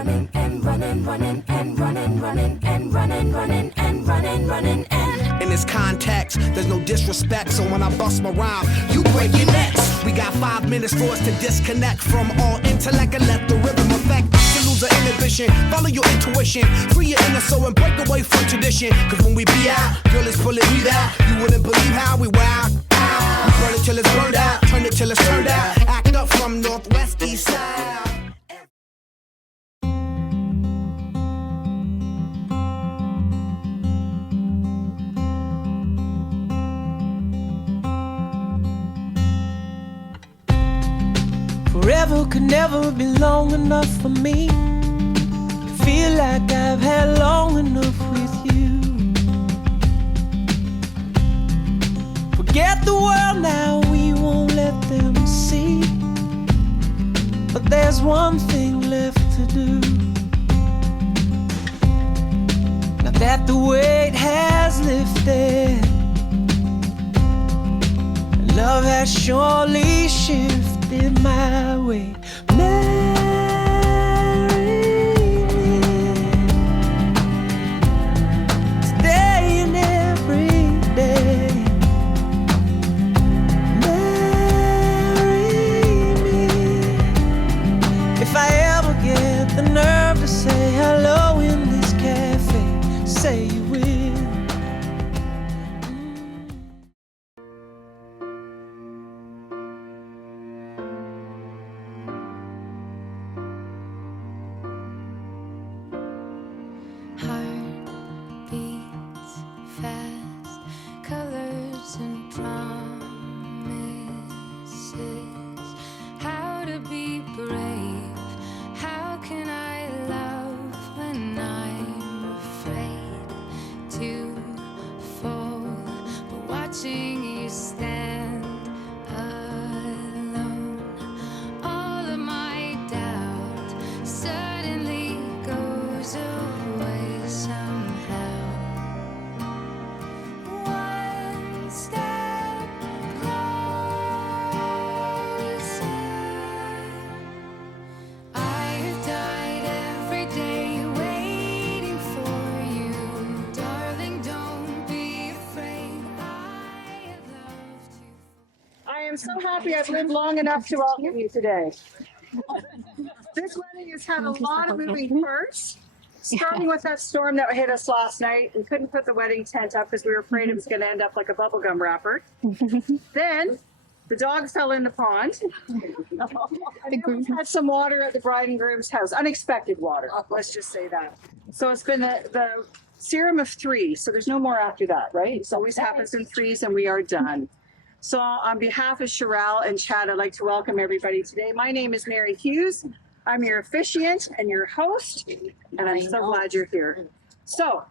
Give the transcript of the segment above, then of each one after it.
running and running, running and running, running and running, running and running, running and. In this context, there's no disrespect, so when I bust my rhyme, you break your necks. We got 5 minutes for us to disconnect from all intellect and let the rhythm affect. To lose our inhibition, follow your intuition, free your inner soul and break away from tradition. Cause when we be out, girl, it's pulling me out. You wouldn't believe how we wow. We burn it till it's burned out, turn it till it's turned out. Act up from northwest, east side. Forever could never be long enough for me. Feel like I've had long enough with you. Forget the world now, we won't let them see. But there's one thing left to do. Now that the weight has lifted, love has surely shifted my way. Marry me today and every day. Marry me if I ever get the nerve to say hello in this cafe. Say you will. Beats fast, colors and promises. How to be brave? How can I love when I'm afraid to fall? But watching you stand alone, all of my doubt suddenly goes away somehow. One step closer. I've died every day waiting for you. Darling, don't be afraid. I have loved you. I am so happy I've lived long enough to welcome you today. This wedding has had a lot of moving parts, starting with that storm that hit us last night. We couldn't put the wedding tent up because we were afraid it was going to end up like a bubblegum wrapper. Then the dog fell in the pond. And we had some water at the bride and groom's house, unexpected water, let's just say that. So it's been the serum of 3, so there's no more after that, right? It always happens in 3s and we are done. So on behalf of Shyrille and Chad, I'd like to welcome everybody today. My name is Mary Hughes. I'm your officiant and your host, and I'm so glad you're here. So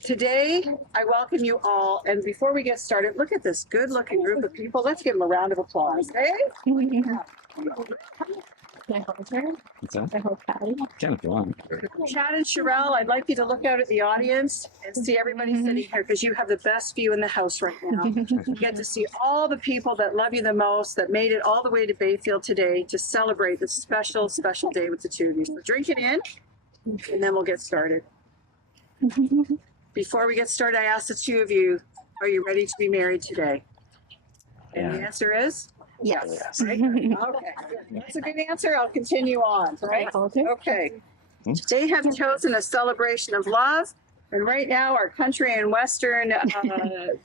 today, I welcome you all. And before we get started, look at this good-looking group of people. Let's give them a round of applause, eh? Can I hold her? I hold Patty. Can if you want. Chad and Shyrille, I'd like you to look out at the audience and see everybody sitting here because you have the best view in the house right now. You get to see all the people that love you the most, that made it all the way to Bayfield today to celebrate this special, special day with the two of you. So drink it in, and then we'll get started. Before we get started, I ask the two of you, are you ready to be married today? And the answer is? Yes. Right? Okay. That's a good answer. I'll continue on. Right? Okay. They have chosen a celebration of love. And right now, our country and western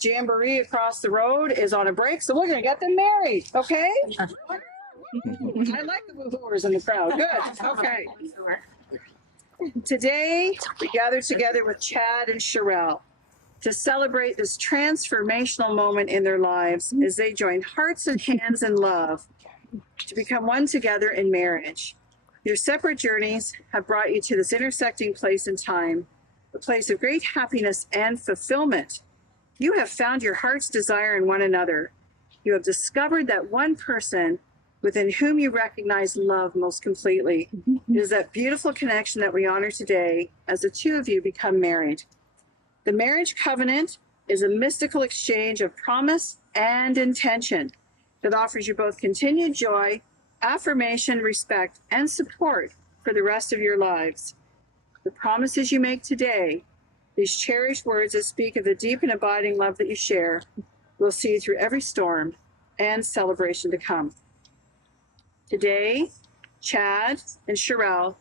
jamboree across the road is on a break. So we're going to get them married. Okay? I like the woo-hooers in the crowd. Good. Okay. Today, we gather together with Chad and Shyrille to celebrate this transformational moment in their lives as they join hearts and hands in love to become one together in marriage. Your separate journeys have brought you to this intersecting place in time, a place of great happiness and fulfillment. You have found your heart's desire in one another. You have discovered that one person within whom you recognize love most completely. It is that beautiful connection that we honor today as the two of you become married. The marriage covenant is a mystical exchange of promise and intention that offers you both continued joy, affirmation, respect, and support for the rest of your lives. The promises you make today, these cherished words that speak of the deep and abiding love that you share, will see you through every storm and celebration to come. Today, Chad and Shyrille,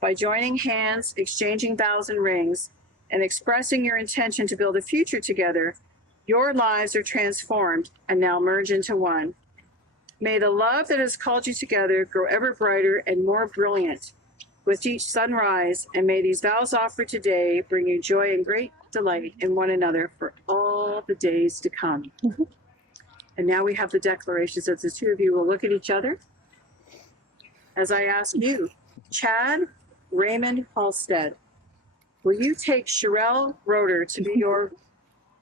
by joining hands, exchanging vows and rings, and expressing your intention to build a future together, your lives are transformed and now merge into one. May the love that has called you together grow ever brighter and more brilliant with each sunrise, and may these vows offered today bring you joy and great delight in one another for all the days to come. And now we have the declarations that the two of you will look at each other. As I ask you, Chad Raymond Halstead, will you take Shyrille Roeder to be your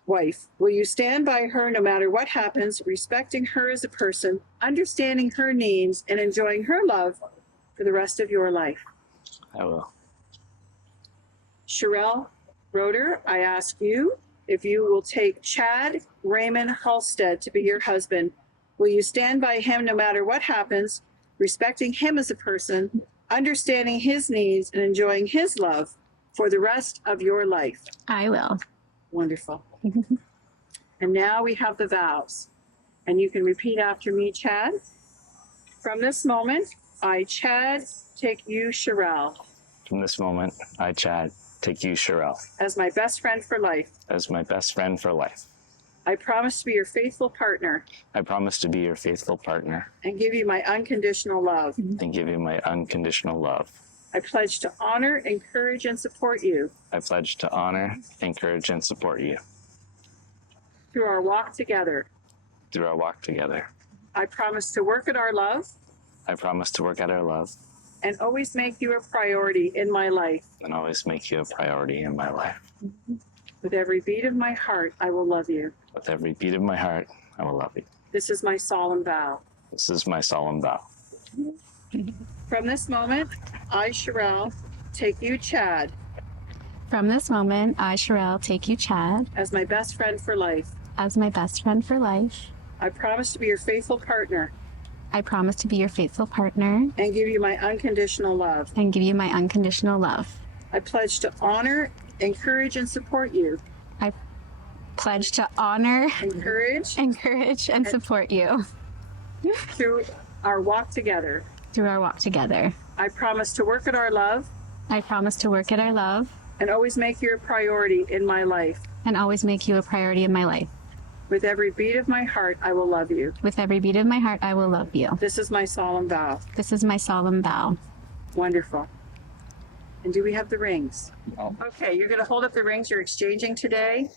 wife? Will you stand by her no matter what happens, respecting her as a person, understanding her needs, and enjoying her love for the rest of your life? I will. Shyrille Roeder, I ask you if you will take Chad Raymond Halstead to be your husband. Will you stand by him no matter what happens, respecting him as a person, understanding his needs, and enjoying his love for the rest of your life? I will. Wonderful. And now we have the vows. And you can repeat after me, Chad. From this moment, I, Chad, take you, Shyrille, From this moment, I, Chad, take you, Shyrille, as my best friend for life. as my best friend for life. I promise to be your faithful partner I promise to be your faithful partner and give you my unconditional love. and give you my unconditional love. I pledge to honor, encourage, and support you I pledge to honor, encourage, and support you through our walk together. through our walk together. I promise to work at our love I promise to work at our love and always make you a priority in my life. and always make you a priority in my life. With every beat of my heart, I will love you. With every beat of my heart, I will love you. This is my solemn vow. This is my solemn vow. From this moment, I, Shyrille, take you, Chad, From this moment, I, Shyrille, take you, Chad, as my best friend for life. as my best friend for life. I promise to be your faithful partner I promise to be your faithful partner and give you my unconditional love. and give you my unconditional love. I pledge to honor, encourage, and support you. I pledge to honor, Encourage encourage, and support you through our walk together. through our walk together. I promise to work at our love I promise to work at our love and always make you a priority in my life. and always make you a priority in my life. With every beat of my heart, I will love you. With every beat of my heart, I will love you. This is my solemn vow. This is my solemn vow. Wonderful. And do we have the rings? Oh. Okay, you're going to hold up the rings you're exchanging today.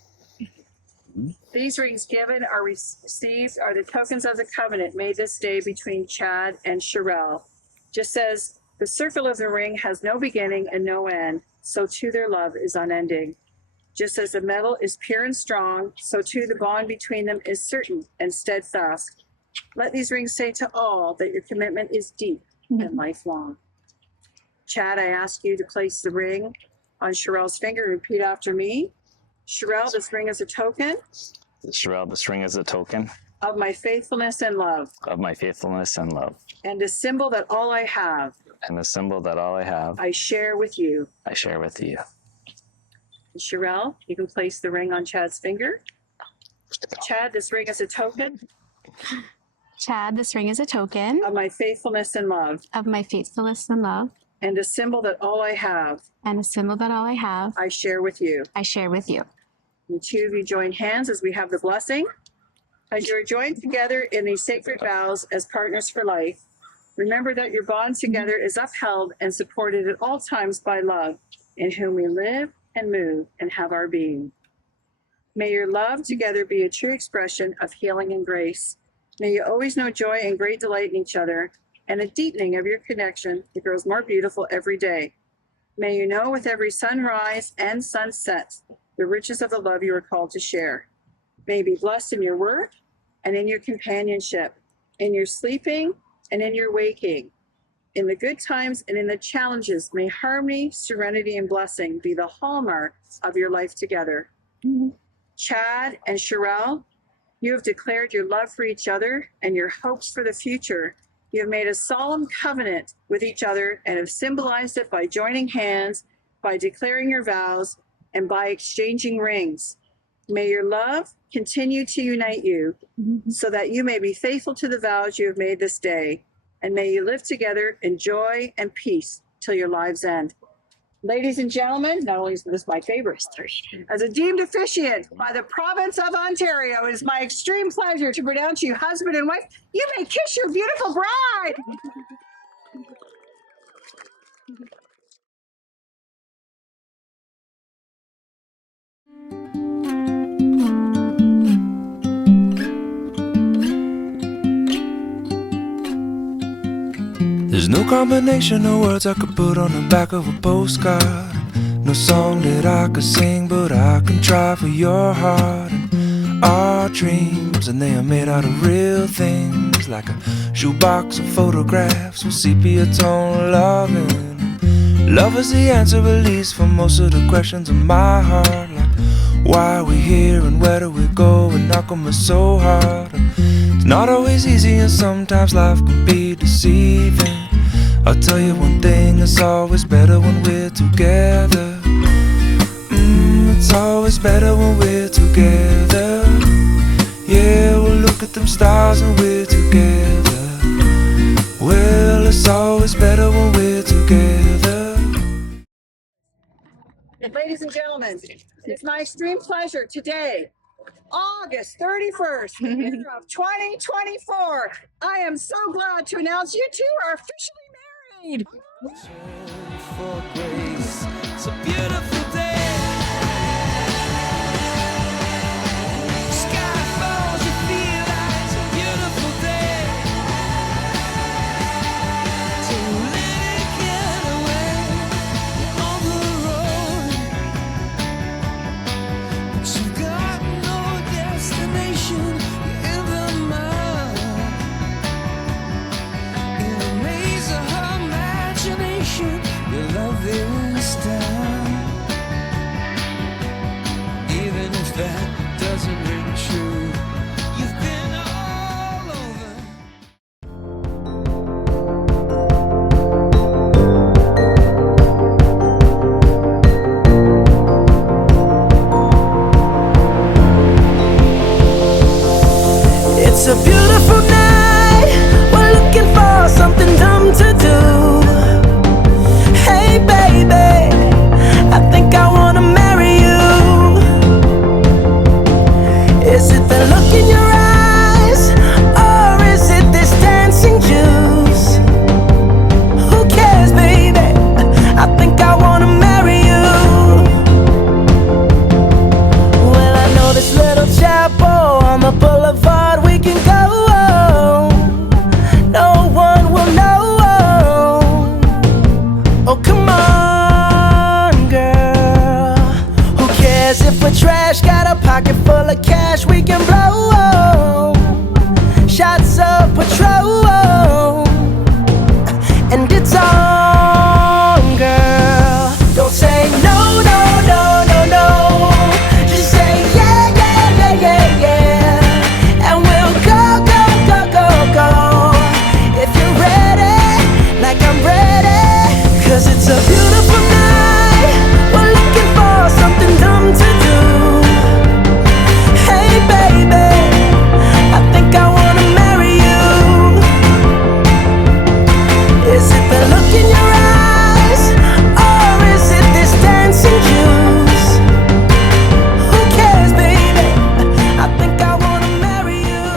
These rings given or received are the tokens of the covenant made this day between Chad and Shyrille. Just says, the circle of the ring has no beginning and no end, so too their love is unending. Just as the metal is pure and strong, so too the bond between them is certain and steadfast. Let these rings say to all that your commitment is deep and lifelong. Chad, I ask you to place the ring on Shyrille's finger and repeat after me. Shyrille, this ring is a token Shyrille, this ring is a token of my faithfulness and love, of my faithfulness and love, and a symbol that all I have, and a symbol that all I have, I share with you. I share with you. Shyrille, you can place the ring on Chad's finger. Chad, this ring is a token Chad, this ring is a token of my faithfulness and love, of my faithfulness and love, and a symbol that all I have, and a symbol that all I have, I share with you. I share with you. The two of you join hands as we have the blessing. As you are joined together in these sacred vows as partners for life, remember that your bond together is upheld and supported at all times by love, in whom we live and move and have our being. May your love together be a true expression of healing and grace. May you always know joy and great delight in each other, and a deepening of your connection that grows more beautiful every day. May you know with every sunrise and sunset the riches of the love you are called to share. May you be blessed in your work and in your companionship, in your sleeping and in your waking. In the good times and in the challenges, may harmony, serenity, and blessing be the hallmark of your life together. Chad and Shyrille, you have declared your love for each other and your hopes for the future You have made a solemn covenant with each other and have symbolized it by joining hands, by declaring your vows, and by exchanging rings. May your love continue to unite you so that you may be faithful to the vows you have made this day, and may you live together in joy and peace till your lives end. Ladies and gentlemen, not only is this my favorite, as a deemed officiant by the province of Ontario, it is my extreme pleasure to pronounce you husband and wife. You may kiss your beautiful bride. There's no combination of words I could put on the back of a postcard. No song that I could sing, but I can try for your heart and our dreams. And they are made out of real things, like a shoebox of photographs with sepia tone loving. Love is the answer, at least, for most of the questions in my heart. Like, why are we here and where do we go, and how come it's so hard? It's not always easy and sometimes life can be deceiving. I'll tell you one thing, it's always better when we're together. It's always better when we're together. Yeah, we'll look at them stars and we're together. Well, it's always better when we're together. Ladies and gentlemen, it's my extreme pleasure today, August 31st, the year of 2024. I am so glad to announce you two are officially married. For grace, it's a beautiful day. Sky falls, you feel like it's a beautiful day. So let it get away on the road. But you've got no destination in the mind. In a maze of her imagination, your love is down. Even if that doesn't ring true, you've been all over. It's a beautiful night. We're looking for something dumb to do. Hey baby, I think I wanna marry you. Is it the look in your eyes, or is it this dancing juice? Who cares, baby? I think I wanna marry you. Well, I know this little chapel on the boulevard we can go. No one will know. Oh, come on, girl. Who cares if we're trash? Got a pocket full of cash we can blow. Shots of Patrol, and it's on, girl. Don't say no, no, no, no, no. Just say yeah, yeah, yeah, yeah, yeah. And we'll go, go, go, go, go. If you're ready, like I'm ready. 'Cause it's a beautiful night. We're looking for something dumb to do. Hey baby, I think I wanna marry you. Is it the look in your eyes, or is it this dancing juice? Who cares, baby? I think I wanna marry you.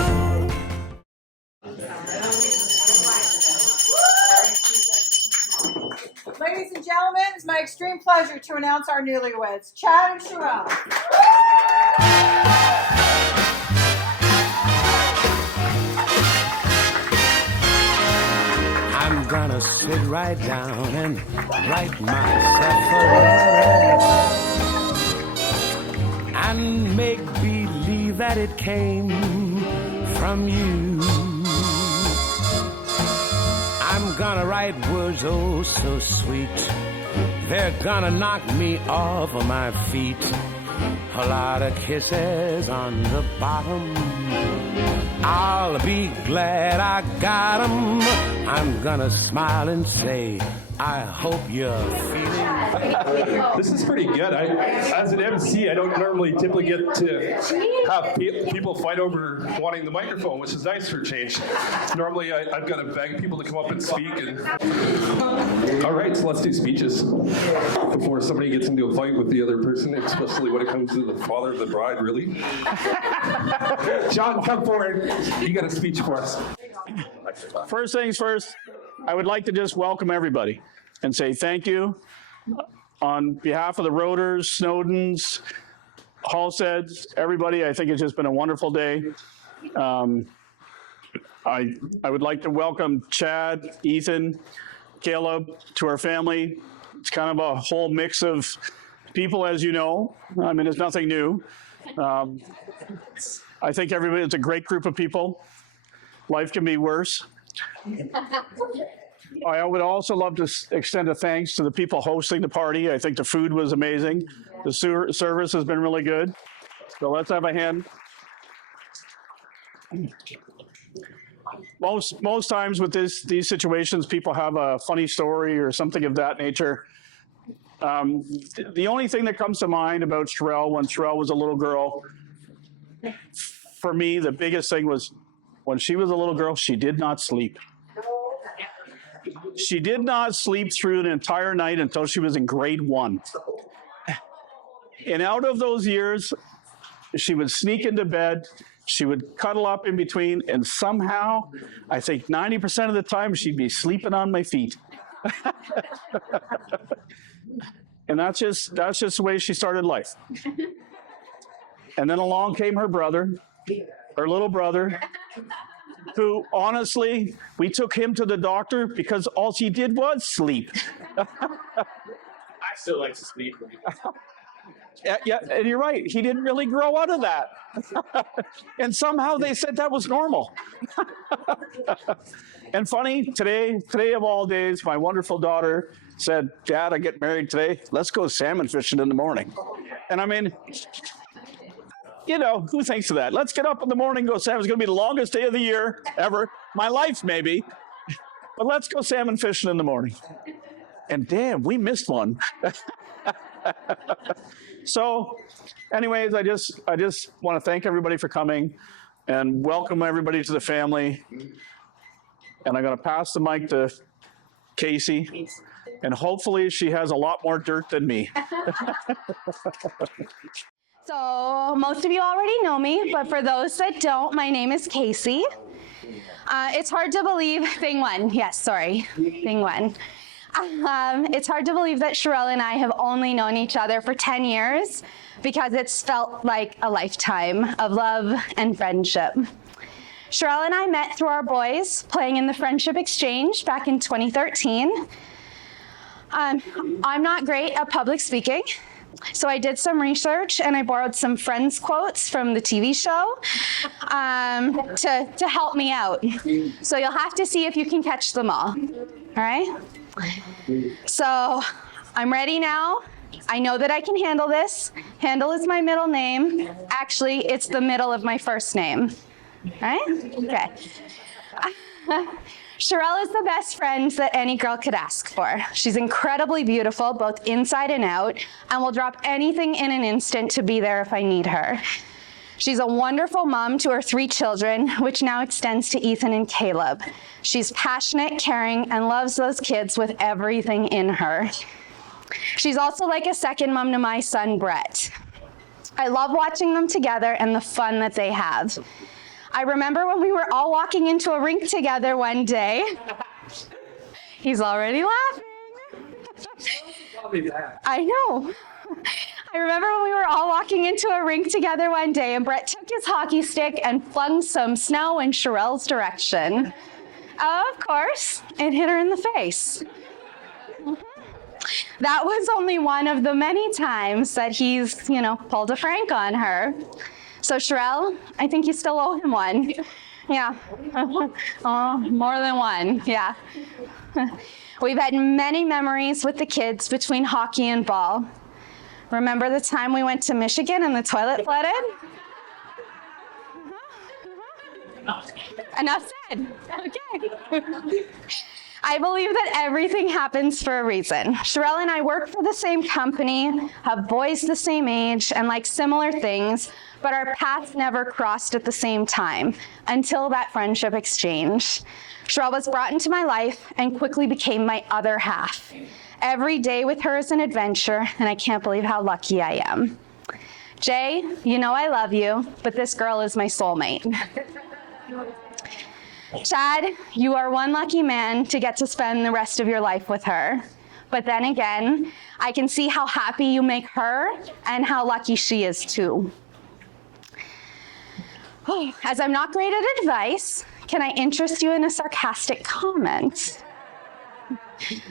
Ladies and gentlemen, it's my extreme pleasure to announce our newlyweds, Chad and Shyrille. I'm gonna sit right down and write myself a letter and make believe that it came from you. I'm gonna write words oh so sweet, they're gonna knock me off of my feet. a lot of kisses on the bottom. I'll be glad I got 'em. I'm gonna smile and say, I hope you're feeling. This is pretty good. As an MC, I don't normally typically get to have people fight over wanting the microphone, which is nice for a change. Normally, I've got to beg people to come up and speak. All right, so let's do speeches before somebody gets into a fight with the other person, especially when it comes to the father of the bride, really. John, come forward. You got a speech for us. First things first, I would like to just welcome everybody and say thank you on behalf of the Roaders, Snowdens, Halsteads, everybody. I think it's just been a wonderful day. I would like to welcome Chad, Ethan, Caleb to our family. It's kind of a whole mix of people, as you know. I mean, it's nothing new. I think everybody, it's a great group of people. Life can be worse. I would also love to extend a thanks to the people hosting the party. I think the food was amazing. The service has been really good. So let's have a hand. Most times with these situations, people have a funny story or something of that nature. The only thing that comes to mind about Shyrille, when Shyrille was a little girl, for me, the biggest thing was when she was a little girl, she did not sleep. She did not sleep through an entire night until she was in grade 1. And out of those years, she would sneak into bed, she would cuddle up in between, and somehow, I think 90% of the time, she'd be sleeping on my feet. And that's just the way she started life. And then along came her brother, her little brother, who honestly, we took him to the doctor because all he did was sleep. I still like to sleep. Yeah, and you're right. He didn't really grow out of that. And somehow they said that was normal. And funny, today of all days, my wonderful daughter said, Dad, I get married today. Let's go salmon fishing in the morning. And I mean, you know, who thinks of that? Let's get up in the morning, go salmon. It's going to be the longest day of the year ever. My life, maybe. But let's go salmon fishing in the morning. And damn, we missed one. So, anyways, I just want to thank everybody for coming and welcome everybody to the family. And I'm going to pass the mic to Casey. And hopefully she has a lot more dirt than me. So most of you already know me, but for those that don't, my name is Casey. It's hard to believe, thing one. Yes, sorry, thing one. It's hard to believe that Shyrille and I have only known each other for 10 years because it's felt like a lifetime of love and friendship. Shyrille and I met through our boys playing in the Friendship Exchange back in 2013. I'm not great at public speaking, so I did some research and I borrowed some friends' quotes from the TV show to help me out. So you'll have to see if you can catch them all right? So I'm ready now. I know that I can handle this. Handle is my middle name. Actually, it's the middle of my first name. All right? Okay. Shyrille is the best friend that any girl could ask for. She's incredibly beautiful, both inside and out, and will drop anything in an instant to be there if I need her. She's a wonderful mom to her 3 children, which now extends to Ethan and Caleb. She's passionate, caring, and loves those kids with everything in her. She's also like a second mom to my son, Brett. I love watching them together and the fun that they have. I remember when we were all walking into a rink together one day. He's already laughing. I know. I remember when we were all walking into a rink together one day and Brett took his hockey stick and flung some snow in Shyrille's direction. Of course, it hit her in the face. That was only one of the many times that he's, pulled a prank on her. So Shyrille, I think you still owe him one. Yeah. Oh, more than one, yeah. We've had many memories with the kids between hockey and ball. Remember the time we went to Michigan and the toilet flooded? Enough said. Okay. I believe that everything happens for a reason. Shyrille and I work for the same company, have boys the same age, and like similar things, but our paths never crossed at the same time until that friendship exchange. Shyrille was brought into my life and quickly became my other half. Every day with her is an adventure, and I can't believe how lucky I am. Jay, you know I love you, but this girl is my soulmate. Chad, you are one lucky man to get to spend the rest of your life with her. But then again, I can see how happy you make her and how lucky she is too. As I'm not great at advice, can I interest you in a sarcastic comment?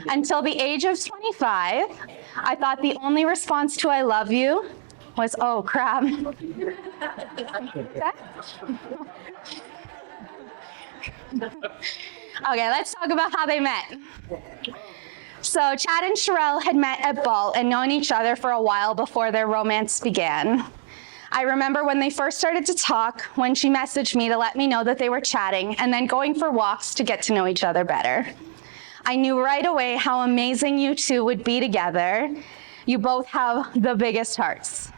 Until the age of 25, I thought the only response to I love you was, oh crap. Okay, let's talk about how they met. So Chad and Shyrille had met at Balt and known each other for a while before their romance began. I remember when they first started to talk, when she messaged me to let me know that they were chatting and then going for walks to get to know each other better. I knew right away how amazing you two would be together. You both have the biggest hearts.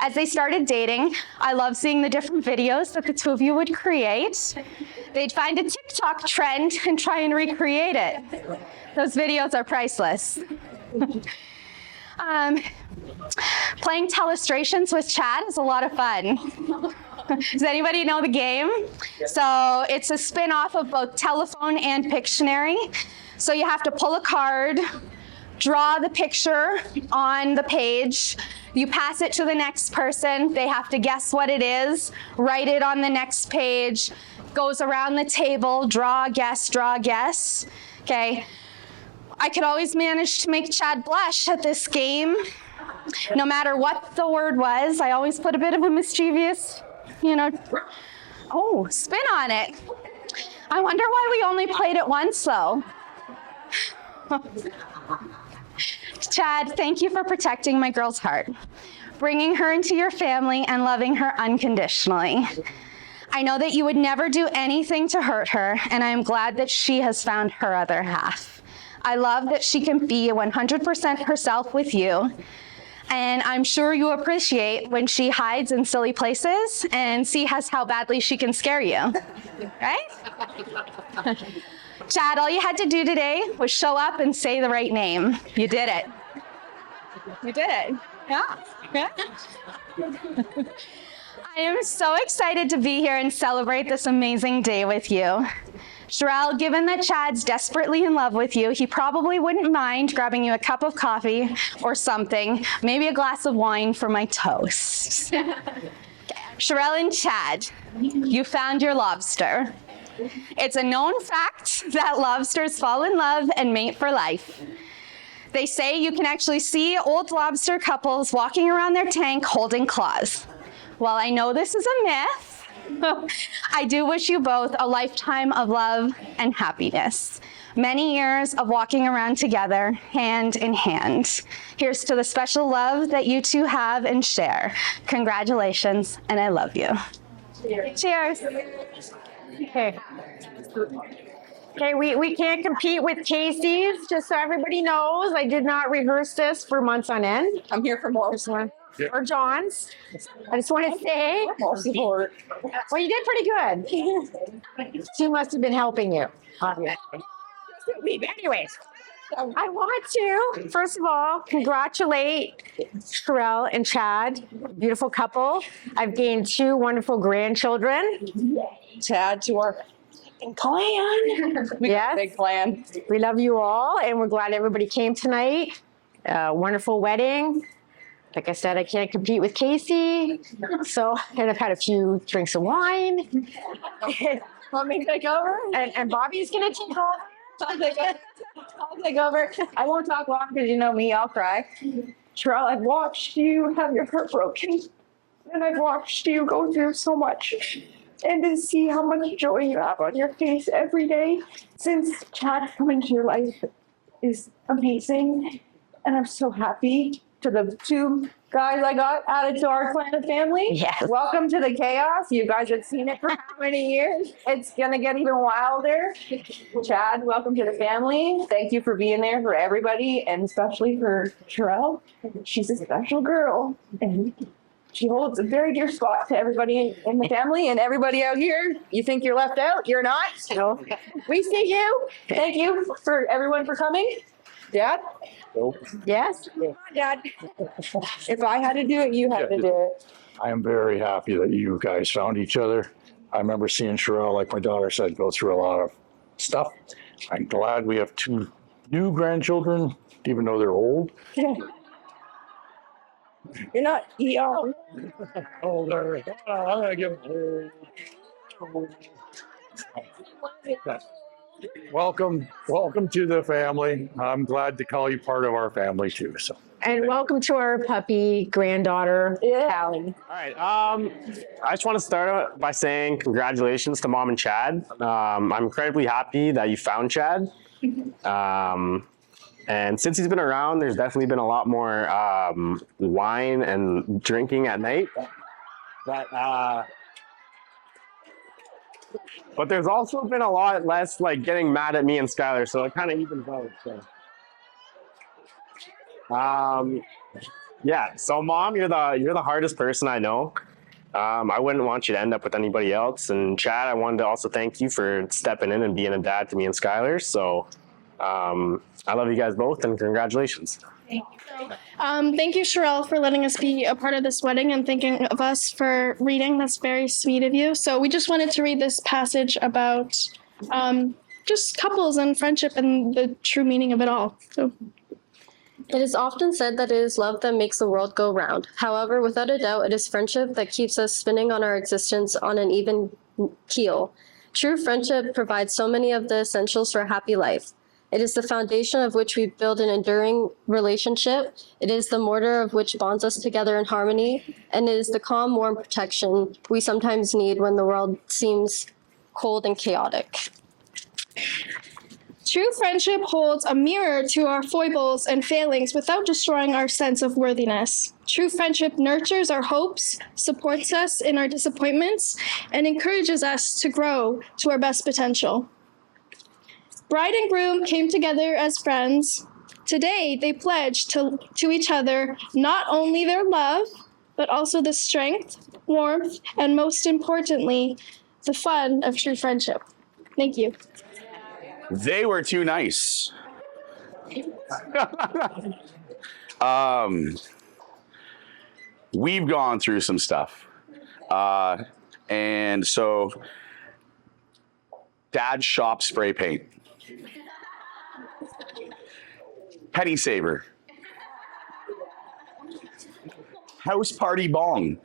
As they started dating, I loved seeing the different videos that the two of you would create. They'd find a TikTok trend and try and recreate it. Those videos are priceless. Playing Telestrations with Chad is a lot of fun. Does anybody know the game? So it's a spin-off of both Telephone and Pictionary. So you have to pull a card, draw the picture on the page, you pass it to the next person, they have to guess what it is, write it on the next page, goes around the table, draw, guess. Okay. I could always manage to make Chad blush at this game. No matter what the word was, I always put a bit of a mischievous, spin on it. I wonder why we only played it once though. Chad, thank you for protecting my girl's heart, bringing her into your family and loving her unconditionally. I know that you would never do anything to hurt her, and I am glad that she has found her other half. I love that she can be 100% herself with you, and I'm sure you appreciate when she hides in silly places and see how badly she can scare you, right? Chad, all you had to do today was show up and say the right name. You did it. You did it. Yeah. I am so excited to be here and celebrate this amazing day with you. Shyrille, given that Chad's desperately in love with you, he probably wouldn't mind grabbing you a cup of coffee or something, maybe a glass of wine for my toast. Shyrille and Chad, you found your lobster. It's a known fact that lobsters fall in love and mate for life. They say you can actually see old lobster couples walking around their tank holding claws. While I know this is a myth, I do wish you both a lifetime of love and happiness. Many years of walking around together, hand in hand. Here's to the special love that you two have and share. Congratulations, and I love you. Cheers. Okay, we can't compete with Casey's, just so everybody knows. I did not rehearse this for months on end. I'm here for more. Or John's. I just want to say, well, you did pretty good. She must have been helping you. Anyways, I want to, first of all, congratulate Shyrille and Chad, beautiful couple. I've gained 2 wonderful grandchildren. Chad to our clan. Yes. Big plan. We love you all, and we're glad everybody came tonight. Wonderful wedding. Like I said, I can't compete with Casey, and I've had a few drinks of wine. Want me to take over? And Bobby's gonna take over. I'll take over. I won't talk long because you know me, I'll cry. Shyrille, I've watched you have your heart broken, and I've watched you go through so much. And to see how much joy you have on your face every day since Chad come into your life is amazing. And I'm so happy to the two guys I got added to our clan family. Yes. Welcome to the chaos. You guys have seen it for how many years? It's gonna get even wilder. Chad, welcome to the family. Thank you for being there for everybody, and especially for Shyrille. She's a special girl, and she holds a very dear spot to everybody in the family, and everybody out here. You think you're left out? You're not. No. We see you. Thank you for everyone for coming. Dad? Nope. Yes? Dad. If I had to do it, you had to do it. I am very happy that you guys found each other. I remember seeing Shyrille, like my daughter said, go through a lot of stuff. I'm glad we have 2 new grandchildren, even though they're old. You're not young. Older. I'm gonna give Welcome to the family. I'm glad to call you part of our family too. So. And welcome to our puppy granddaughter, Callie. All right. I just want to start out by saying congratulations to Mom and Chad. I'm incredibly happy that you found Chad. And since he's been around, there's definitely been a lot more wine and drinking at night. But there's also been a lot less like getting mad at me and Skylar, so it kind of evens out. So. Yeah. So Mom, you're the hardest person I know. I wouldn't want you to end up with anybody else. And Chad, I wanted to also thank you for stepping in and being a dad to me and Skylar. So I love you guys both, and congratulations. Thank you, Shyrille, for letting us be a part of this wedding and thinking of us for reading. That's very sweet of you. So we just wanted to read this passage about just couples and friendship and the true meaning of it all. So. It is often said that it is love that makes the world go round. However, without a doubt, it is friendship that keeps us spinning on our existence on an even keel. True friendship provides so many of the essentials for a happy life. It is the foundation of which we build an enduring relationship. It is the mortar of which bonds us together in harmony. And it is the calm, warm protection we sometimes need when the world seems cold and chaotic. True friendship holds a mirror to our foibles and failings without destroying our sense of worthiness. True friendship nurtures our hopes, supports us in our disappointments, and encourages us to grow to our best potential. Bride and groom came together as friends. Today, they pledge to each other not only their love, but also the strength, warmth, and most importantly, the fun of true friendship. Thank you. They were too nice. We've gone through some stuff. And so Dad's shop spray paint. Penny saver. House party bong.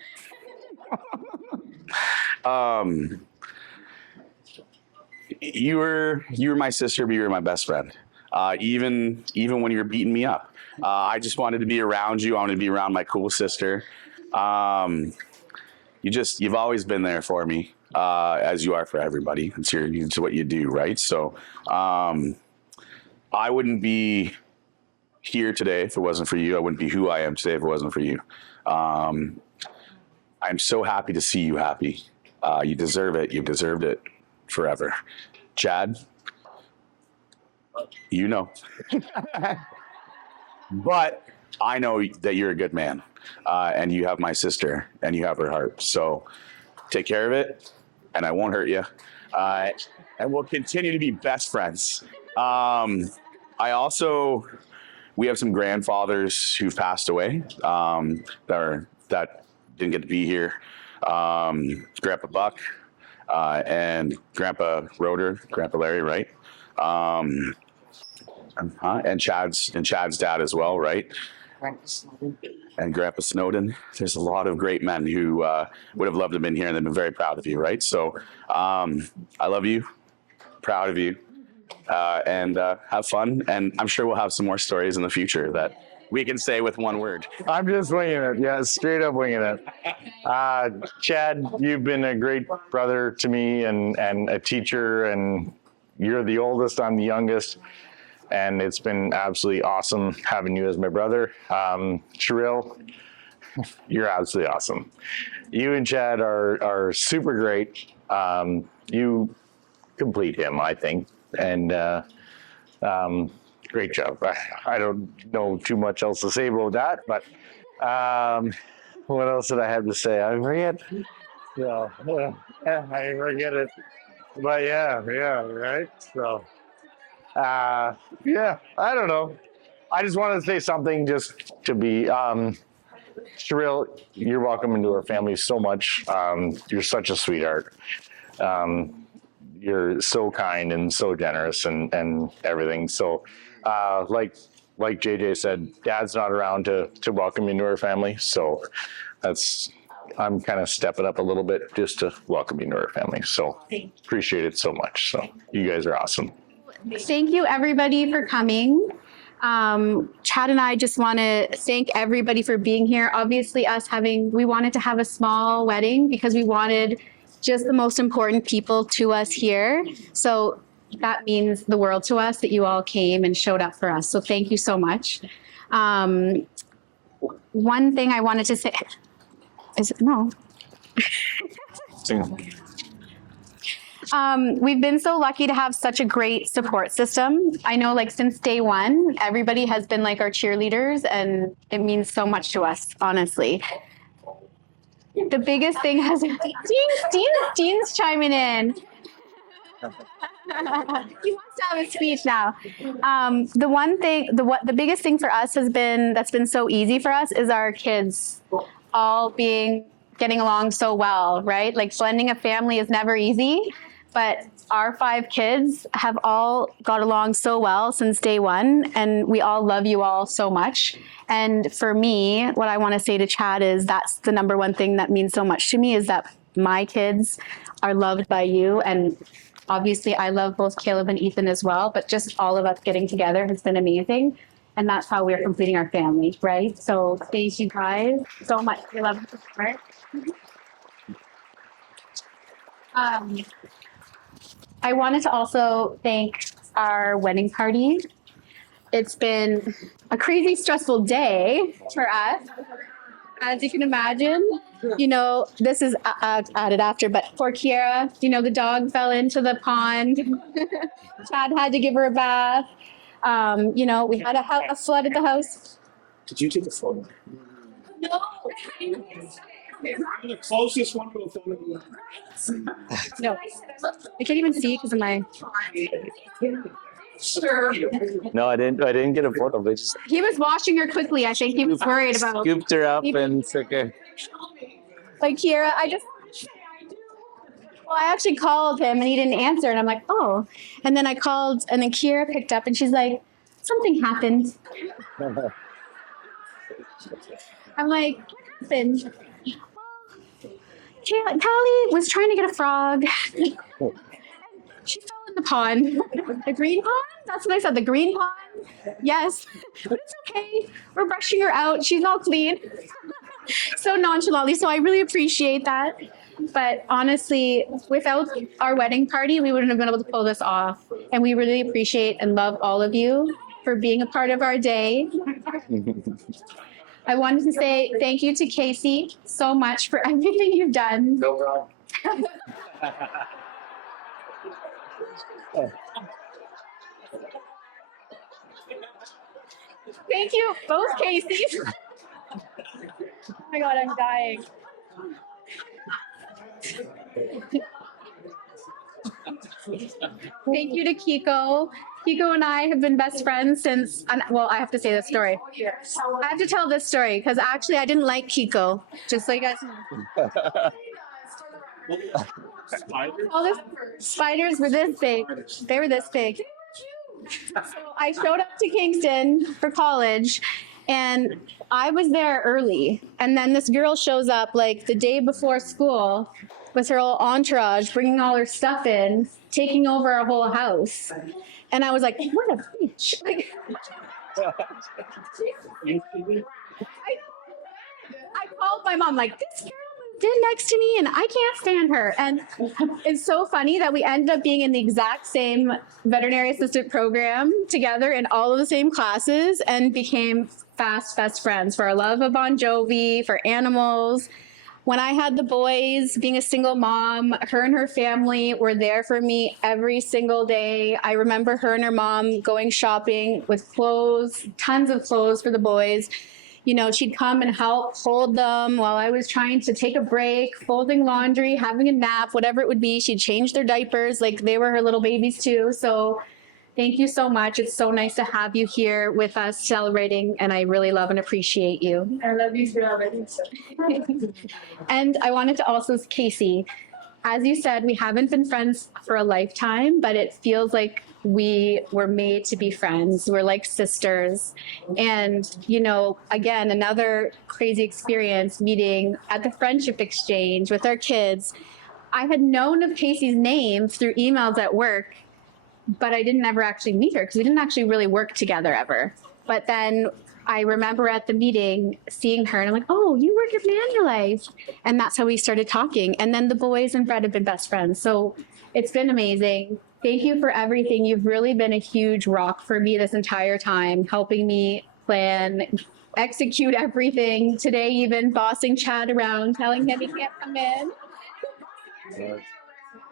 You were my sister, but you were my best friend. Even when you were beating me up, I just wanted to be around you. I wanted to be around my cool sister. You've always been there for me, as you are for everybody. It's what you do, right? So, I wouldn't be here today if it wasn't for you. I wouldn't be who I am today if it wasn't for you. I'm so happy to see you happy. You deserve it. You've deserved it forever. Chad, you know. But I know that you're a good man, and you have my sister, and you have her heart. So take care of it, and I won't hurt you. And we'll continue to be best friends. We have some grandfathers who've passed away that didn't get to be here. Grandpa Buck, and Grandpa Roder, Grandpa Larry, right? And Chad's dad as well, right? And Grandpa Snowden. There's a lot of great men who would have loved to have been here, and they've been very proud of you, right? So I love you, proud of you, and have fun. And I'm sure we'll have some more stories in the future that we can say with one word. I'm just winging it. Yeah, straight up winging it. Chad, you've been a great brother to me and a teacher, and you're the oldest, I'm the youngest. and it's been absolutely awesome having you as my brother. Shyrille, you're absolutely awesome. You and Chad are super great. You complete him, I think, and great job. I don't know too much else to say about that, but what else did I have to say? I forget. Yeah, I forget it. But yeah, right. So, yeah, I don't know. I just wanted to say something just to be, Shyrille, you're welcome into our family so much. You're such a sweetheart. You're so kind and so generous and everything. So, like JJ said, Dad's not around to welcome you into our family. So I'm kind of stepping up a little bit just to welcome you into our family. So appreciate it so much. So you guys are awesome. Thank you, everybody, for coming. Chad and I just want to thank everybody for being here. Obviously, we wanted to have a small wedding because we wanted just the most important people to us here. So that means the world to us that you all came and showed up for us. So thank you so much. One thing I wanted to say is no. We've been so lucky to have such a great support system. I know, like, since day one, everybody has been like our cheerleaders, and it means so much to us, honestly. The biggest thing has Dean's chiming in. He wants to have a speech now. The biggest thing for us that's been so easy for us is our kids all getting along so well, right? Like, blending a family is never easy, but our 5 kids have all got along so well since day one, and we all love you all so much. And for me, what I want to say to Chad is that's the number one thing that means so much to me, is that my kids are loved by you. And obviously I love both Caleb and Ethan as well, but just all of us getting together has been amazing. And that's how we're completing our family, right? So thank you guys so much for your love and support. I wanted to also thank our wedding party. It's been a crazy, stressful day for us. As you can imagine, this is added after, but poor Kiera, the dog fell into the pond. Chad had to give her a bath. We had a flood at the house. Did you take a photo? No. I'm the closest one to a photo. No, I can't even see because of my. No, I didn't get a photo. They just He was washing her quickly. I think he was worried about. scooped her up and it's okay. Like, Kiera, I actually called him and he didn't answer, and I'm like, oh. And then I called, and then Kiera picked up, and she's like, something happened. I'm like, what happened? Callie was trying to get a frog. She fell in the pond. The green pond? That's what I said, the green pond? Yes, but it's okay. We're brushing her out. She's all clean. So nonchalantly, so I really appreciate that. But honestly, without our wedding party, we wouldn't have been able to pull this off. And we really appreciate and love all of you for being a part of our day. I wanted to say thank you to Casey so much for everything you've done. No problem. Thank you, both Caseys. Oh my God, I'm dying. Thank you to Kiko. Kiko and I have been best friends since, well, I have to say this story. I have to tell this story because actually I didn't like Kiko, just so you guys know. All the spiders were this big. They were this big. So I showed up to Kingston for college, and I was there early. And then this girl shows up like the day before school with her whole entourage, bringing all her stuff in, taking over our whole house. And I was like, what a bitch. Like, I called my mom, like, this girl in next to me and I can't stand her. And it's so funny that we ended up being in the exact same veterinary assistant program together in all of the same classes and became fast best friends for our love of Bon Jovi, for animals. When I had the boys, being a single mom, her and her family were there for me every single day. I remember her and her mom going shopping with clothes, tons of clothes for the boys. You know, she'd come and help hold them while I was trying to take a break, folding laundry, having a nap, whatever it would be. She'd change their diapers like they were her little babies too. So thank you so much. It's so nice to have you here with us celebrating, and I really love and appreciate you. I love you too. And I wanted to also, Casey, as you said, we haven't been friends for a lifetime, but it feels like we were made to be friends. We're like sisters. And, you know, again, another crazy experience meeting at the Friendship Exchange with our kids. I had known of Casey's name through emails at work, but I didn't ever actually meet her because we didn't actually really work together ever. But then I remember at the meeting seeing her and I'm like, oh, you work at Manulife. And that's how we started talking. And then the boys and Brett have been best friends. So it's been amazing. Thank you for everything. You've really been a huge rock for me this entire time, helping me plan, execute everything. Today, even bossing Chad around, telling him he can't come in.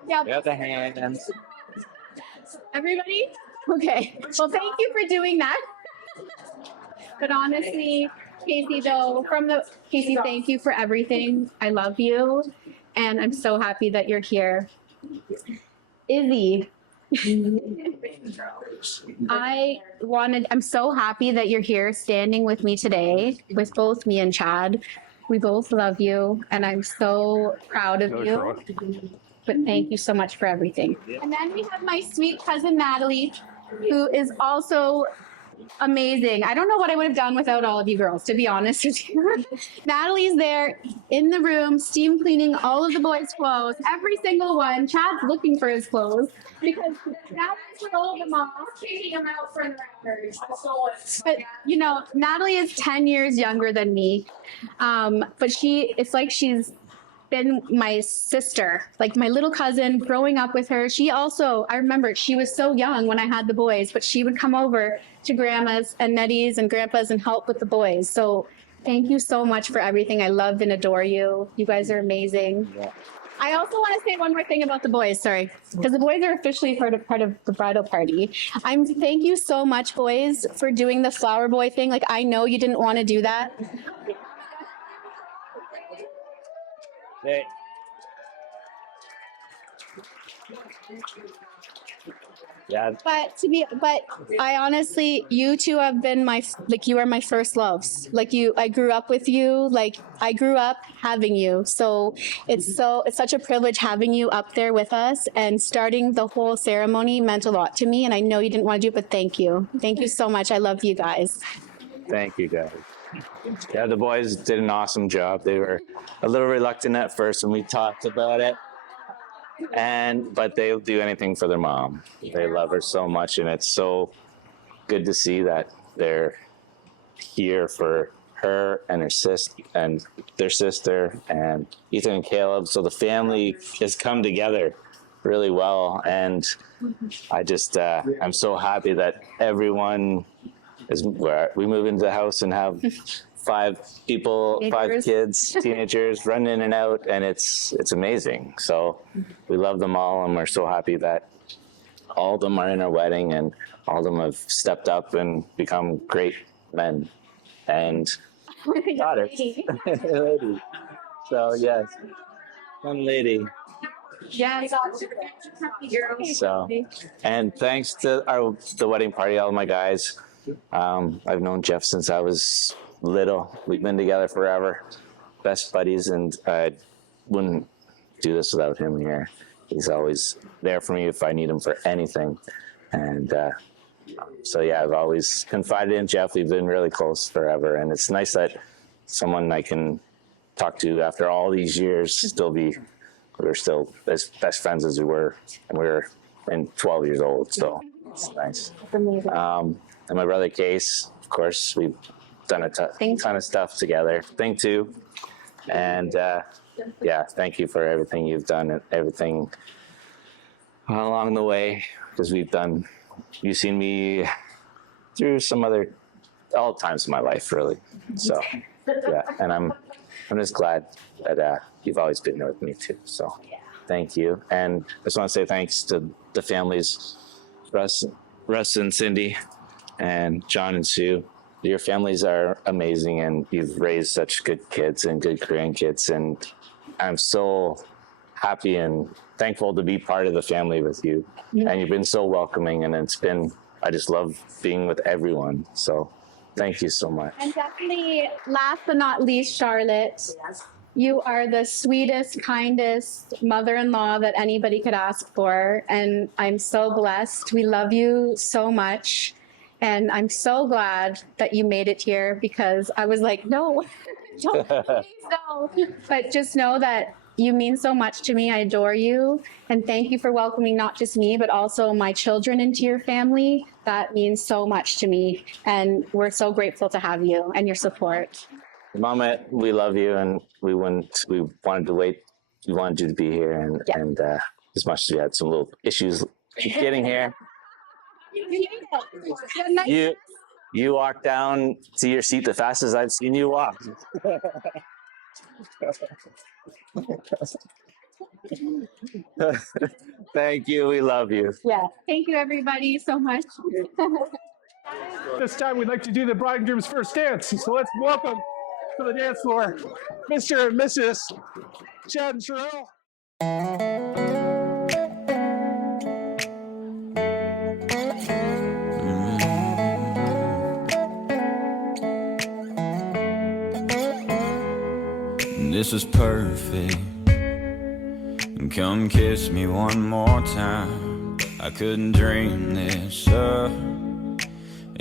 Yeah. The hands. Everybody? Okay. Well, thank you for doing that. But honestly, Casey, though, Casey, thank you for everything. I love you. And I'm so happy that you're here. Izzy. I'm so happy that you're here standing with me today, with both me and Chad. We both love you, and I'm so proud of you. But thank you so much for everything. And then we have my sweet cousin, Natalie, who is also amazing. I don't know what I would have done without all of you girls, to be honest with you. Natalie's there in the room, steam cleaning all of the boys' clothes, every single one. Chad's looking for his clothes because Natalie's rolled them off, taking them out for the records. But, you know, Natalie is 10 years younger than me. But it's like she's been my sister, like my little cousin, growing up with her. She also, I remember she was so young when I had the boys, but she would come over to grandma's and Nettie's and grandpa's and help with the boys. So thank you so much for everything. I love and adore you. You guys are amazing. Yeah. I also want to say one more thing about the boys, sorry, because the boys are officially part of the bridal party. Thank you so much, boys, for doing the flower boy thing. Like, I know you didn't want to do that. Yeah. But I honestly, you two have been you are my first loves. I grew up with you. Like, I grew up having you. So it's such a privilege having you up there with us, and starting the whole ceremony meant a lot to me. And I know you didn't want to do it, but thank you. Thank you so much. I love you guys. Thank you, guys. Yeah, the boys did an awesome job. They were a little reluctant at first when we talked about it. But they'll do anything for their mom. They love her so much, and it's so good to see that they're here for her and her their sister, and Ethan and Caleb. So the family has come together really well, and I just I'm so happy that everyone we move into the house and have 5 kids, teenagers run in and out, and it's amazing. So we love them all, and we're so happy that all of them are in our wedding, and all of them have stepped up and become great men and daughters. Lady. So yes, one lady. Yes. So, and thanks to the wedding party, all my guys. I've known Jeff since I was little. We've been together forever, best buddies, and I wouldn't do this without him here. He's always there for me if I need him for anything. And so yeah, I've always confided in Jeff. We've been really close forever, and it's nice that someone I can talk to after all these years we're still as best friends as we were, and we were 12 years old, so it's nice. And my brother Case, of course, we've done a ton of stuff together. Thing too, and yeah, thank you for everything you've done and everything along the way, because you've seen me through all times of my life, really. So, yeah, and I'm just glad that you've always been there with me too. So, thank you. And I just want to say thanks to the families, Russ and Cindy, and John and Sue. Your families are amazing, and you've raised such good kids and good grandkids. And I'm so happy and thankful to be part of the family with you. And you've been so welcoming, and I just love being with everyone. So thank you so much. And definitely, last but not least, Charlotte, you are the sweetest, kindest mother-in-law that anybody could ask for. And I'm so blessed. We love you so much. And I'm so glad that you made it here, because I was like, no, don't, please, no. But just know that you mean so much to me. I adore you. And thank you for welcoming not just me, but also my children into your family. That means so much to me. And we're so grateful to have you and your support. Mama, we love you, and we wanted to wait. We wanted you to be here, and as much as we had some little issues getting here, you walked down to your seat the fastest I've seen you walk. Thank you. We love you. Yeah. Thank you, everybody, so much. This time we'd like to do the bride and groom's first dance. So let's welcome to the dance floor, Mr. and Mrs. Chad and Shyrille. This is perfect. Come kiss me one more time. I couldn't dream this up,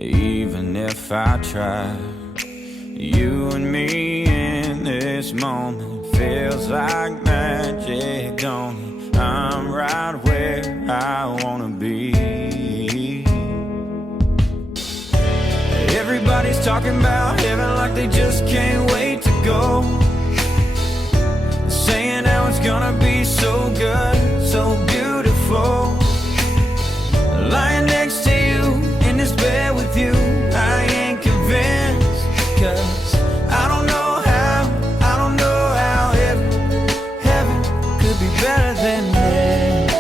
even if I tried. You and me in this moment feels like magic, don't it? I'm right where I wanna be. Everybody's talking about heaven like they just can't wait to go, saying how it's gonna be so good, so beautiful. Lying next to you in this bed with you, I ain't convinced, 'cause I don't know how heaven could be better than this.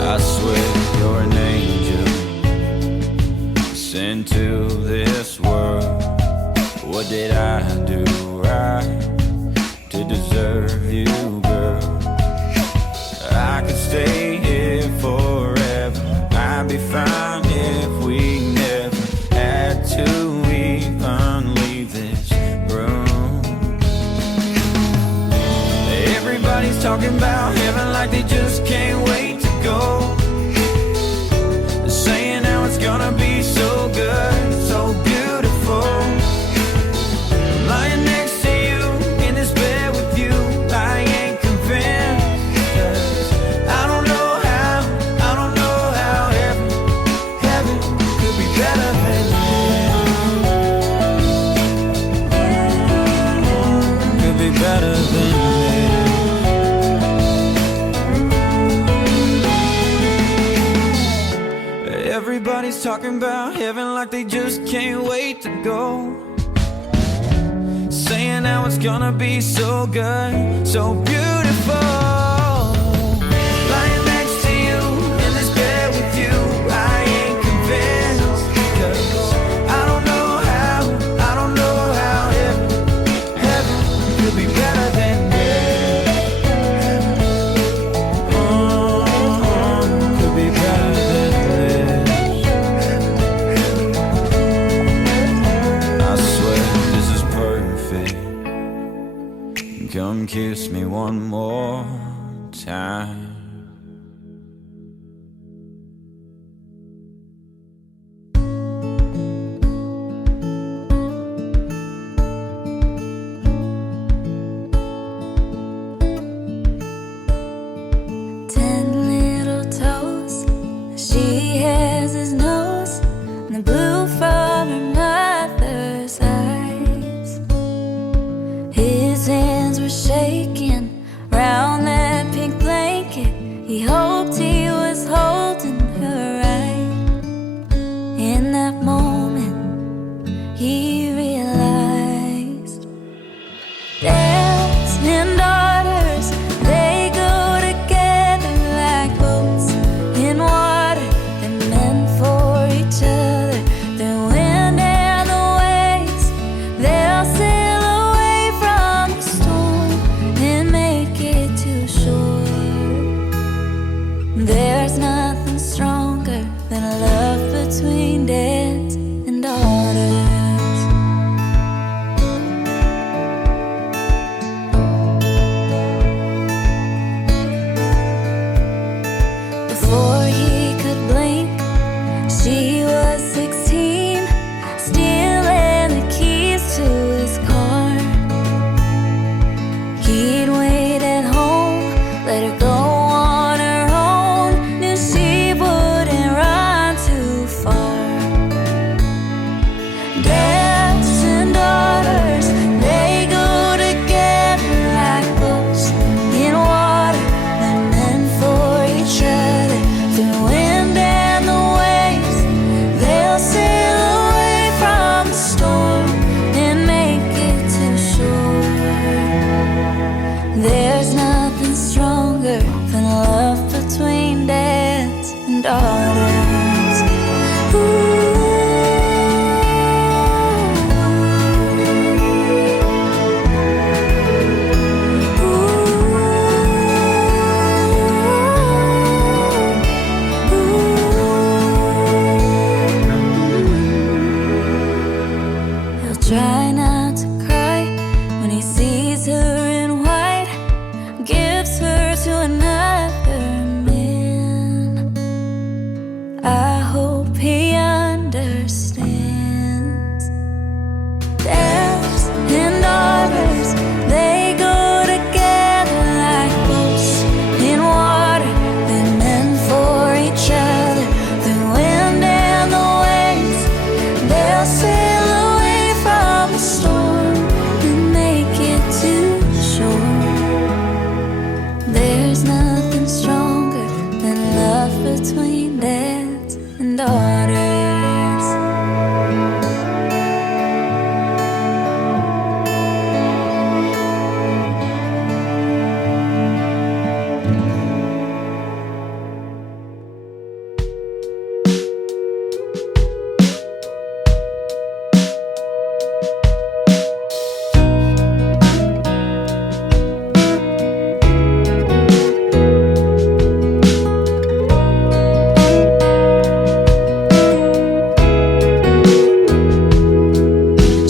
I swear you're an angel sent to this world. What did I do right to deserve you, girl? I could stay here forever. I'd be fine if we never had to even leave this room. Everybody's talking about heaven like they just can't wait to go, saying how it's gonna be so good, so beautiful. Lying next to you in this bed with you, I ain't convinced, 'cause I don't know how heaven could be better than this. Could be better than this. Everybody's talking about heaven like they just can't wait to go, saying how it's gonna be so good, so beautiful. Lying next to you in this bed with you, I ain't convinced, 'cause I don't know how heaven could be better than this. Could be better than this. I swear this is perfect. Come kiss me one more time. Ten little toes, she has his nose, and the blue from her mother's eyes. and daughters, they go together like boats in water. They're meant for each other. The wind and the waves, they'll sail away from the storm and make it to shore. There's nothing stronger than a love between dads and daughters. Before he could blink, she was 16, stealing the keys to his car. He'd wait at home, let her go on her own, knew she wouldn't run too far. Dads and daughters, they go together like boats in water. They're meant for each other. Through wind and the waves, they'll sail away from the storm and make it to shore. There's nothing stronger than love between dads and daughters. He'll try not to cry when he sees her in white, gives her to another man. I hope he understands. Dads and daughters, they go together like boats in water. They're meant for each other. Through wind and the waves, they'll sail away from the storm and make it to shore. There's nothing stronger than love between dads and daughters.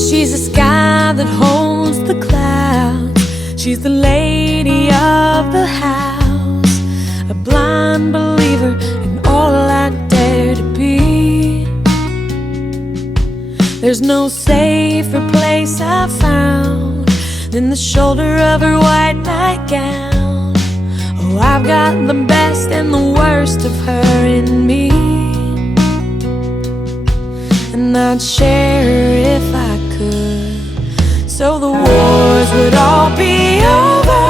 She's the sky that holds the clouds. She's the lady of the house, a blind believer in all I dare to be. There's no safer place I've found than the shoulder of her white nightgown. Oh, I've got the best and the worst of her in me, and I'd share her if I could, so the wars would all be over.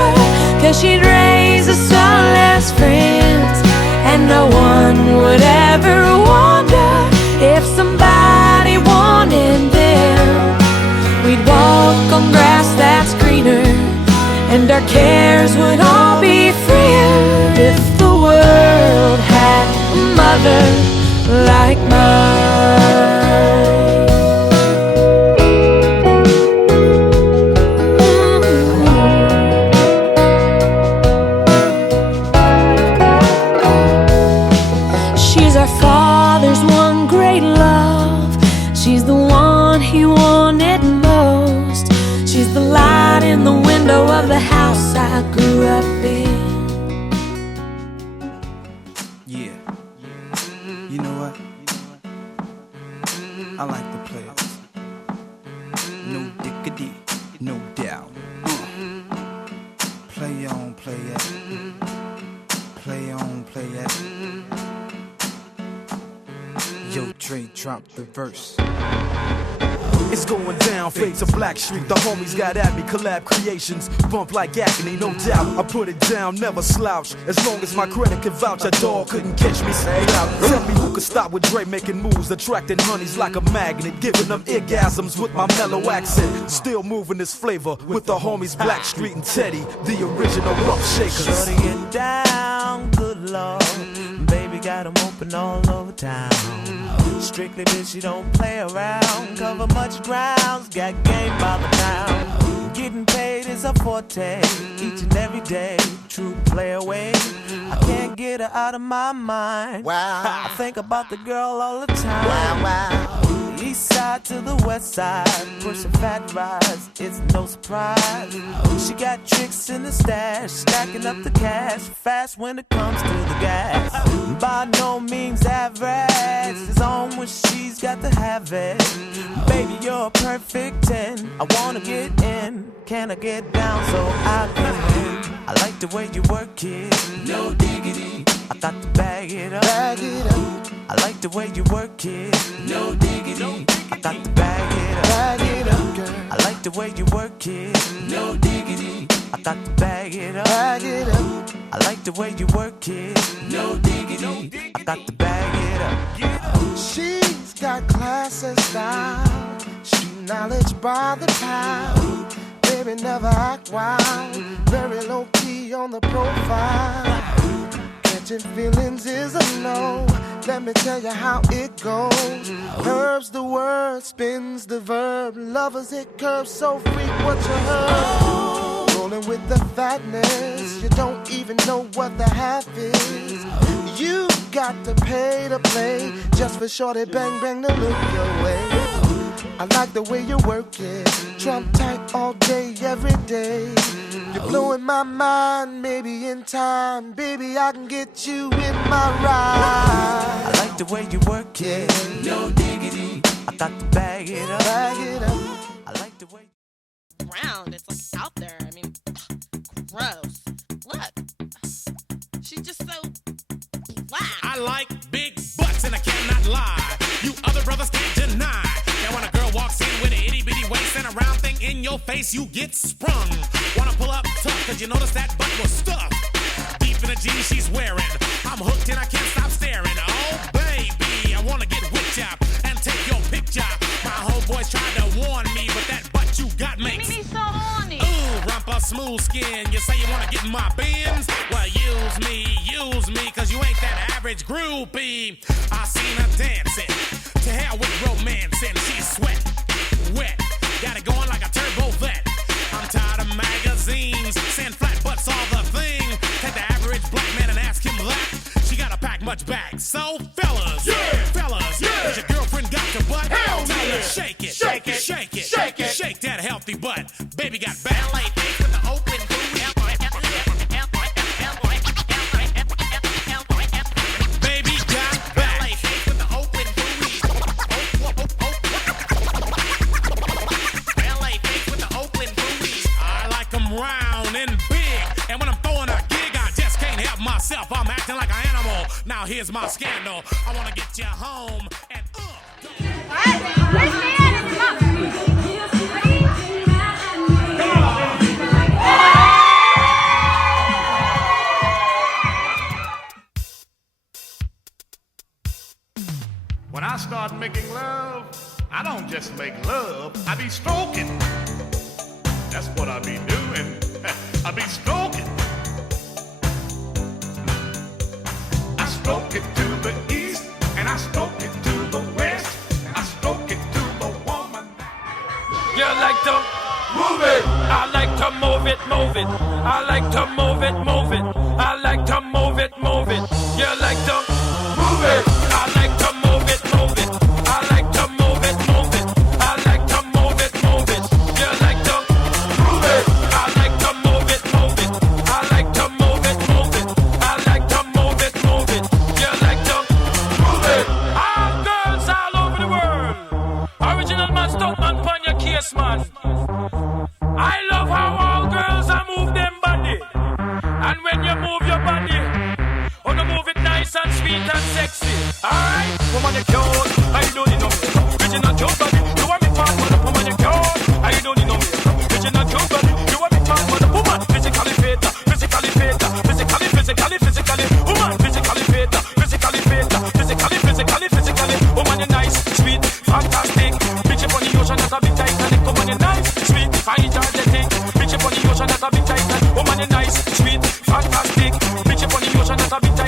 'Cause she'd raise us all as friends, and no one would ever wonder if somebody wanted them. We'd walk on grass that's greener, and our cares would all be freer if the world had a mother like mine. She's our Father's one great love. She's the one He wanted most. She's the light in the window of the house I grew up in. Yeah. You know what? I like the players. No diggity, no doubt. Play on, play it. Play on, play it. Yo, Dre, drop the verse. It's going down, fade to Black Street. The homies got at me, collab creations, bump like agony, no doubt. I put it down, never slouch. As long as my credit can vouch, a dog couldn't catch me. Say out. Tell me who could stop with Dre making moves, attracting honeys like a magnet, giving them orgasms with my mellow accent. Still moving this flavor with the homies Black Street and Teddy, the original rough shakers. Shorty get down, good lord. Baby got 'em open all over town. Strictly bitch, you don't play around. Cover much grounds, got game by the pound. Getting paid is a forte, each and every day. True play away. I can't get her out of my mind. Wow. I think about the girl all the time. Wow, wow. East side to the west side, pushing fat rides, it's no surprise. She got tricks in the stash, stacking up the cash, fast when it comes to the gas. By no means average, it's on when she's got to have it. Baby, you're a perfect 10, I wanna get in, can I get down so I can win? I like the way you work it, no diggity, I got to bag it up. Bag it up. I like the way you work it, no diggity, I got to bag it up. Bag it up, girl. I like the way you work it, no diggity, I got to bag it up. Bag it up. I like the way you work it, no diggity, I got to bag it up. She's got class and style, street knowledge by the pound. Baby never act wild, very low key on the profile. Catching feelings is a no. Let me tell you how it goes. Herbs the word, spins the verb. Lovers hit curves, so freak what you heard. Rolling with the fatness, you don't even know what the half is. You got to pay to play, just for shorty bang bang to look your way. I like the way you work it, trump tight all day, every day. You're blowing my mind, maybe in time, baby, I can get you in my ride. I like the way you work it, no diggity, I got to bag it up. Bag it up. I like the way Round, it's like out there. I mean, gross. Look, she's just so black. I like big butts and I cannot lie. You other brothers can't deny. Now when a girl walks in with an itty bitty waist and a round thing in your face, you get sprung. Wanna pull up tough, cause you notice that butt was stuffed deep in the jeans she's wearing. I'm hooked and I can't stop staring. Oh baby, I wanna get whipped up and take your picture. My homeboys tried to warn me, but that butt you got makes me so horny. Ooh, rumpa smooth skin. You say you wanna get in my bins? Well, use me, cause you ain't that average groupie. I seen her dancing, to hell with romancing. She's sweat, wet, got it going like a turbo vet. I'm tired of magazines, saying flat butts all the thing. Take the average black man and ask him that. She gotta pack much back. So fellas, has your girlfriend got your butt? Hell Tell yeah. her shake it, Shake it, shake it, shake it. shake that healthy butt. Baby got ballet feet with the open booty. Baby got ballet feet with the open booty. Ballet feet with the open booty. I like them round and big, and when I'm throwing a gig, I just can't help myself. I'm acting like an animal. Now here's my scandal. I wanna get you home and When I start making love, I don't just make love, I be stroking. That's what I be doing. I be stroking. I stroke it to the east, and I stroke it to the west. I stroke it to the woman. You like to move it. I like to move it, move it. I like to move it, move it. I like to move it, move it. You like to move it. I like to move it, move it. I like to move it, move it. I like to move it, move it. You like to move it. I like to move it, move it. I like to move it, move it. I like to move it, move it. You like to move it. All girls all over the world. Original man, stop man, pon your case, man. I love how all girls are move them body. And when you move Titanic. Woman, you nice, sweet, fine, energetic. Bitch up on the ocean, that's a bit Titanic. Woman, you nice, sweet, fantastic. Bitch up on the ocean, that's a bit Titanic.